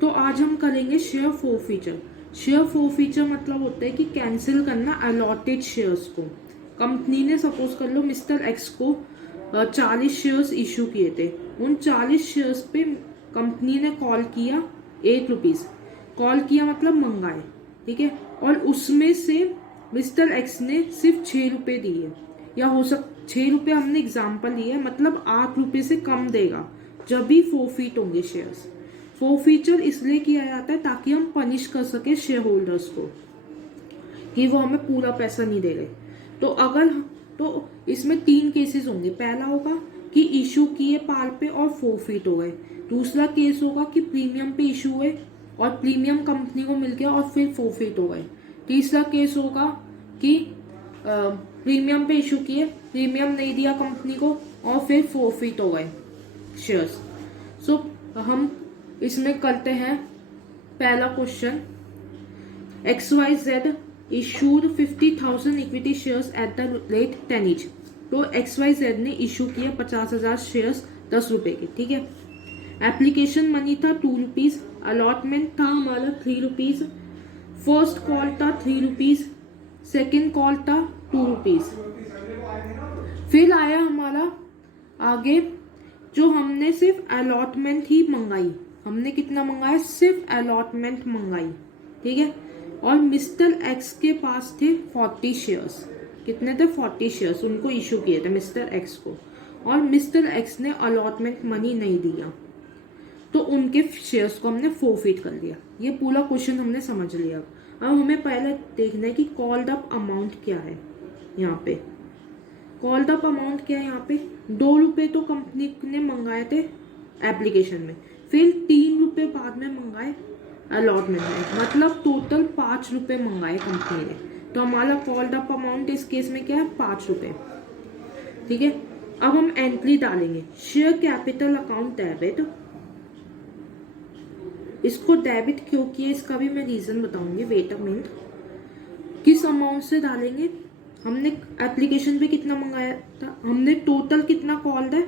तो आज हम करेंगे शेयर फोरफीचर। शेयर फोरफीचर मतलब होता है कि कैंसिल करना अलॉटेड शेयर्स को। कंपनी ने सपोज कर लो मिस्टर एक्स को 40 शेयर्स इशू किए थे। उन 40 शेयर्स पे कंपनी ने कॉल किया ₹8। कॉल किया मतलब मंगाए, ठीक है। और उसमें से मिस्टर एक्स ने सिर्फ ₹6 दिए, या हो ₹6 हमने एग्जाम्पल लिया है, मतलब ₹8 से कम देगा जब भी फोरफीट होंगे शेयर्स। फोरफीचर इसलिए किया जाता है ताकि हम पनिश कर सके शेयर होल्डर्स को कि वो हमें पूरा पैसा नहीं दे रहे। तो इसमें 3 केसेस होंगे। पहला होगा कि इशू किए पार पे और फोरफीट हो गए। दूसरा केस होगा कि प्रीमियम पे इशू हुए और प्रीमियम कंपनी को मिल गया और फिर फोरफीट हो गए। तीसरा केस होगा कि प्रीमियम पे इशू किए, प्रीमियम नहीं दिया कंपनी को और फिर फोरफीट हो गए शेयर्स। सो हम इसमें करते हैं पहला question. XYZ issued 50,000 equity shares at the rate 10 each. तो XYZ ने इशू किया 50,000 शेयर्स ₹10 के, ठीक है। एप्लीकेशन मनी था ₹2, अलॉटमेंट था हमारा ₹3, फर्स्ट कॉल था ₹3, सेकेंड कॉल था ₹2। फिर आया हमारा आगे जो हमने सिर्फ अलॉटमेंट ही मंगाई। हमने कितना मंगाया? सिर्फ अलॉटमेंट मंगाई, ठीक है। और मिस्टर एक्स के पास थे 40 शेयर्स। कितने थे? 40 शेयर्स उनको इशू किए थे मिस्टर एक्स को, और मिस्टर एक्स ने अलॉटमेंट मनी नहीं दिया, तो उनके शेयर्स को हमने फोरफीट कर दिया। ये पूरा क्वेश्चन हमने समझ लिया। अब हमें पहले देखना है कि कॉल्ड अप अमाउंट क्या है। यहाँ पे कॉल्ड अप अमाउंट क्या है? यहाँ पे ₹2 तो कंपनी ने मंगाए थे एप्लीकेशन में, फिर ₹3 बाद में मंगाए अलॉटमेंट में, मतलब टोटल ₹5 मंगाए कंपनी ने। तो हमारा कॉल्ड अप अमाउंट इस केस में क्या है? ₹5, ठीक है। अब हम एंट्री डालेंगे शेयर कैपिटल अकाउंट डेबिट। इसको डेबिट क्यों किया इसका भी मैं रीजन बताऊंगी, वेट अ मिनट। किस अमाउंट से डालेंगे? हमने एप्लीकेशन पे कितना मंगाया था? हमने टोटल कितना कॉल्ड है?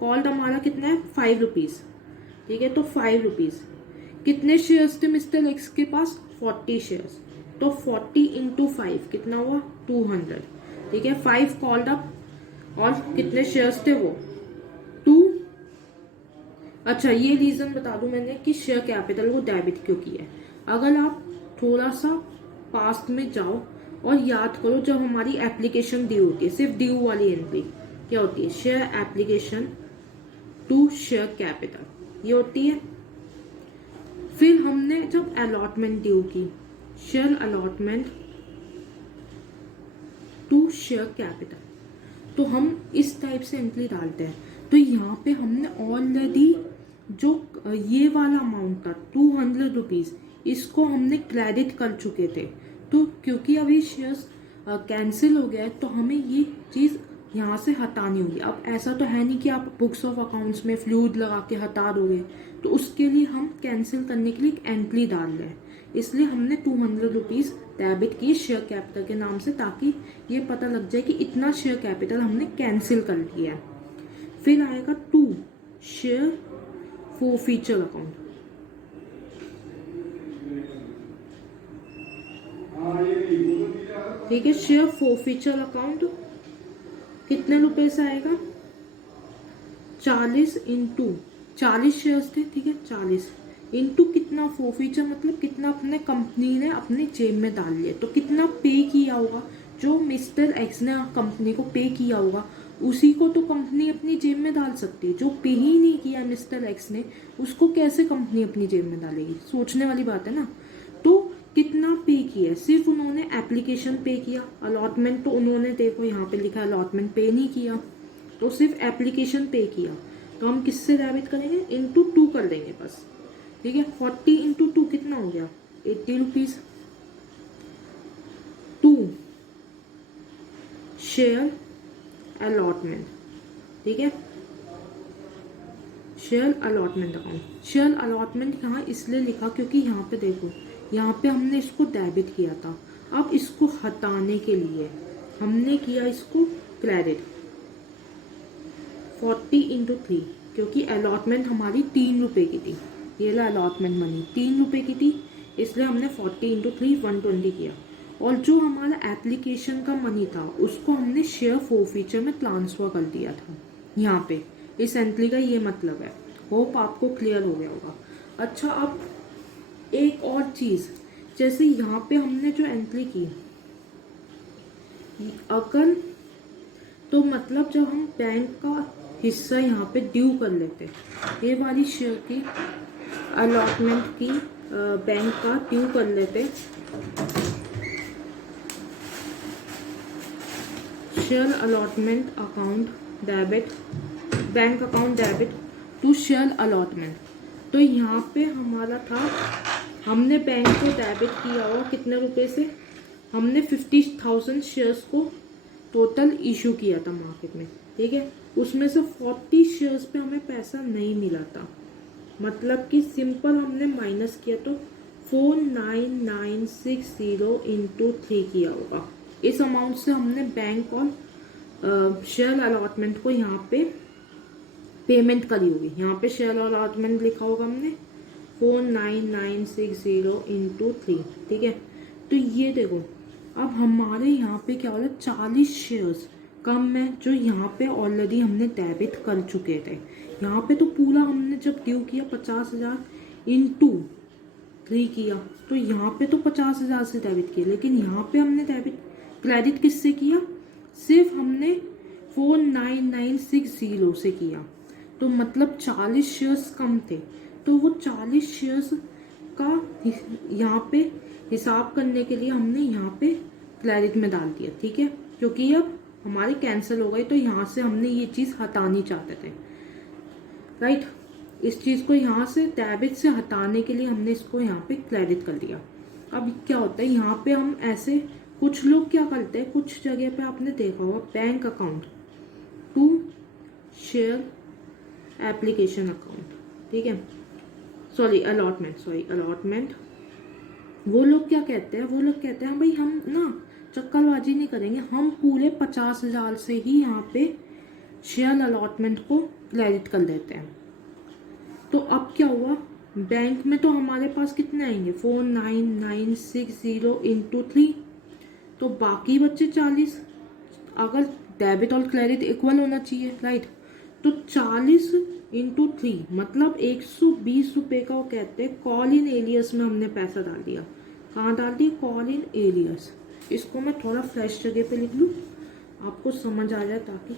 कॉल्ड हमारा कितना है? ₹5, ठीक है। तो ₹5 कितने शेयर्स थे मिस्टर एक्स के पास? 40 शेयर्स। तो 40 इंटू 5 कितना हुआ? 200, ठीक है। 5 कॉल्ड अप और कितने शेयर्स थे? वो 2। अच्छा, ये रीजन बता दूं मैंने कि शेयर कैपिटल को डेबिट क्यों किया है। अगर आप थोड़ा सा पास्ट में जाओ और याद करो, जब हमारी एप्लीकेशन ड्यू होती है, सिर्फ ड्यू वाली एंट्री क्या होती है? Share application to share capital, ये होती है। फिर हमने जब अलॉटमेंट ड्यू की, share allotment to share capital, तो हम इस टाइप से एंट्री डालते हैं। तो यहाँ पे हमने ऑलरेडी जो ये वाला अमाउंट था ₹200, इसको हमने क्रेडिट कर चुके थे। तो क्योंकि अभी शेयर्स कैंसिल हो गया है, तो हमें ये चीज़ यहाँ से हटानी होगी। अब ऐसा तो है नहीं कि आप बुक्स ऑफ अकाउंट्स में फ्लूइड लगा के हटा दोगे, तो उसके लिए हम कैंसिल करने के लिए एक एंट्री डाल रहे हैं। इसलिए हमने ₹200 डेबिट किए शेयर कैपिटल के नाम से, ताकि ये पता लग जाए कि इतना शेयर कैपिटल हमने कैंसिल कर लिया है। फिर आएगा 2 शेयर फोरफीचर अकाउंट, ठीक है। शेयर फोरफीचर अकाउंट कितने रुपए से आएगा? 40 इंटू 40 शेयर्स थे, ठीक है। 40 इंटू कितना? फोरफीचर मतलब कितना अपने कंपनी ने अपने जेब में डाल लिया। तो कितना पे किया होगा? जो मिस्टर एक्स ने कंपनी को पे किया होगा, उसी को तो कंपनी अपनी जेब में डाल सकती है। जो पे ही नहीं किया मिस्टर एक्स ने, उसको कैसे कंपनी अपनी जेब में डालेगी? सोचने वाली बात है ना। तो कितना पे किया? सिर्फ उन्होंने एप्लीकेशन पे किया, अलॉटमेंट तो उन्होंने, देखो यहाँ पे लिखा है अलॉटमेंट पे नहीं किया, तो सिर्फ एप्लीकेशन पे किया। तो हम किससे डेबिट करेंगे? इंटू 2 कर देंगे बस, ठीक है। 40 इंटू 2 कितना हो गया? ₹80। 2 शेयर अलॉटमेंट, ठीक है। Share allotment account. Share allotment यहाँ इसलिए लिखा क्योंकि यहाँ पे देखो, यहाँ पे हमने इसको डेबिट किया था। अब इसको हटाने के लिए हमने किया इसको क्रेडिट 40 इंटू 3, क्योंकि अलॉटमेंट हमारी ₹3 की थी। ये ला अलॉटमेंट मनी 3 रुपए की थी, इसलिए हमने 40 इंटू 3 120 किया। और जो हमारा एप्लीकेशन का मनी था उसको हमने शेयर फोरफीचर में ट्रांसफर कर दिया था। यहाँ पे इस एंट्री का ये मतलब है। होप आपको क्लियर हो गया होगा। अच्छा, अब एक और चीज़, जैसे यहाँ पे हमने जो एंट्री की, अगर तो मतलब जब हम बैंक का हिस्सा यहाँ पे ड्यू कर लेते, ये वाली शेयर की अलॉटमेंट की बैंक का ड्यू कर लेते, share allotment account debit, bank account debit to share allotment. तो यहाँ पे हमारा था, हमने बैंक को डेबिट किया हुआ कितने रुपए से, हमने 50,000 शेयर्स को टोटल इशू किया था मार्केट में, ठीक है। उसमें से 40 शेयर्स पे हमें पैसा नहीं मिला था, मतलब कि सिंपल हमने माइनस किया तो 49,960 इंटू 3 किया होगा। इस अमाउंट से हमने बैंक और शेयर अलॉटमेंट को यहाँ पे पेमेंट करी होगी। यहाँ पे शेयर अलॉटमेंट लिखा होगा हमने 49,960 इंटू 3, ठीक है। तो ये देखो, अब हमारे यहाँ पे क्या हो रहा है, 40 शेयर्स कम है जो यहाँ पे ऑलरेडी हमने डेबिट कर चुके थे। यहाँ पे तो पूरा हमने जब ड्यू किया 50,000 इंटू 3 किया, तो यहाँ पे तो 50,000 से डेबिट किया, लेकिन यहाँ पे हमने डेबिट क्रेडिट किससे किया, सिर्फ हमने 49,960 से किया। तो मतलब 40 शेयर्स कम थे, तो वो 40 शेयर्स का यहाँ पे हिसाब करने के लिए हमने यहाँ पे क्रेडिट में डाल दिया, ठीक है। क्योंकि अब हमारे कैंसिल हो गए, तो यहाँ से हमने ये चीज़ हटानी चाहते थे, राइट। इस चीज़ को यहाँ से डेबिट से हटाने के लिए हमने इसको यहाँ पे क्रेडिट कर दिया। अब क्या होता है, यहाँ पे हम ऐसे, कुछ लोग क्या करते हैं, कुछ जगह पे आपने देखा होगा bank account to share application account, ठीक है, अलॉटमेंट। वो लोग क्या कहते हैं, वो लोग कहते हैं भाई हम ना चक्करबाजी नहीं करेंगे, हम पूरे 50,000 से ही यहाँ पे शेयर अलॉटमेंट को क्रेडिट कर देते हैं। तो अब क्या हुआ, बैंक में तो हमारे पास कितने आएंगे 49,960 इंटू 3, तो बाकी बच्चे 40, अगर डेबिट और क्रेडिट इक्वल होना चाहिए, राइट। तो 40 इंटू 3 मतलब 120 रुपये का, वो कहते हैं कॉल इन एलियस में हमने पैसा डाल दिया। कहाँ डाल दिया, कॉल इन एलियस। इसको मैं थोड़ा फ्रेश जगह पे लिख लूँ, आपको समझ आ जाए, ताकि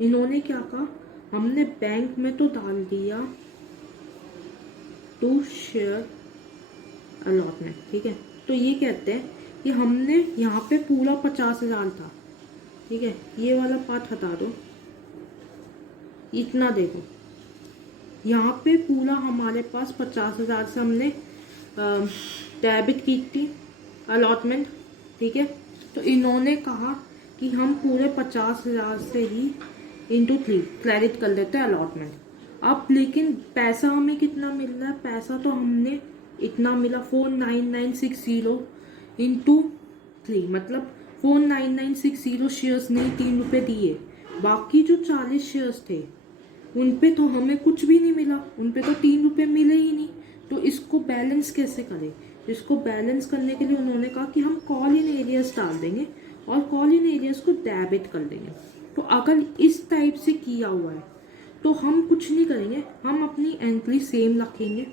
इन्होंने क्या कहा, हमने बैंक में तो डाल दिया टू शेयर अलॉटमेंट, ठीक है। तो ये कहते हैं कि हमने यहाँ पे पूरा 50,000 था, ठीक है, ये वाला पार्ट हटा दो, इतना देखो, यहाँ पे पूरा हमारे पास 50,000 से हमने डेबिट की थी अलॉटमेंट, ठीक है। तो इन्होंने कहा कि हम पूरे 50,000 से ही इंटू 3 क्रेडिट कर देते हैं अलॉटमेंट। अब लेकिन पैसा हमें कितना मिल रहा है, पैसा तो हमने इतना मिला 49,960 इंटू 3, मतलब 49,960 शेयर्स ने 3 रुपये दिए, बाकी जो 40 शेयर्स थे उन पे तो हमें कुछ भी नहीं मिला, उन पे तो 3 रुपये मिले ही नहीं। तो इसको बैलेंस कैसे करें, इसको बैलेंस करने के लिए उन्होंने कहा कि हम कॉल इन एरियस डाल देंगे और कॉल इन एरियस को डेबिट कर देंगे। तो अगर इस टाइप से किया हुआ है तो हम कुछ नहीं करेंगे, हम अपनी एंट्री सेम रखेंगे,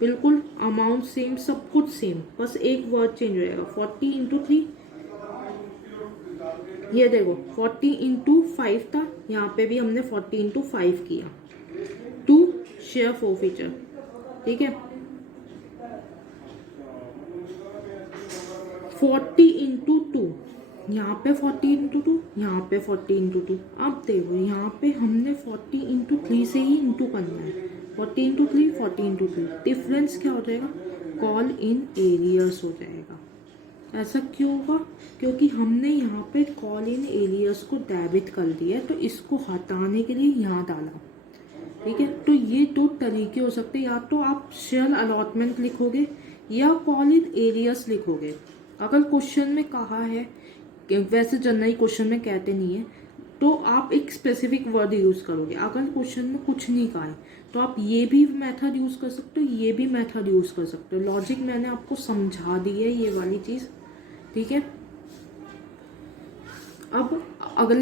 बिल्कुल अमाउंट सेम, सब कुछ सेम, बस एक वर्ड चेंज हो जाएगा। 40 इंटू 3, ये देखो 40 इंटू 5 था, यहाँ पे भी हमने 40 इंटू 5 किया टू शेयर फोरफीचर, ठीक है। 40 इंटू 2, यहाँ पे 40 इंटू 2, यहाँ पे 40 इंटू 2। अब देखो यहाँ पे हमने 40 इंटू 3 से ही इंटू करना है, 40 इंटू 3, 40 इंटू 3, डिफरेंस क्या हो जाएगा, कॉल इन एरियस हो जाएगा। ऐसा क्यों होगा, क्योंकि हमने यहाँ पे कॉल इन एरियस को डेबिट कर दिया, तो इसको हटाने के लिए यहाँ डाला, ठीक है। तो ये 2 तरीके हो सकते हैं, या तो आप शेयर अलॉटमेंट लिखोगे या कॉल इन एरियस लिखोगे। अगर क्वेश्चन में कहा है, वैसे जनरली क्वेश्चन में कहते नहीं है, तो आप एक स्पेसिफिक वर्ड यूज करोगे। अगर क्वेश्चन में कुछ नहीं कहा है तो आप ये भी मेथड यूज कर सकते हो, ये भी मेथड यूज कर सकते हो। लॉजिक मैंने आपको समझा दी है ये वाली चीज, ठीक है। अब अगले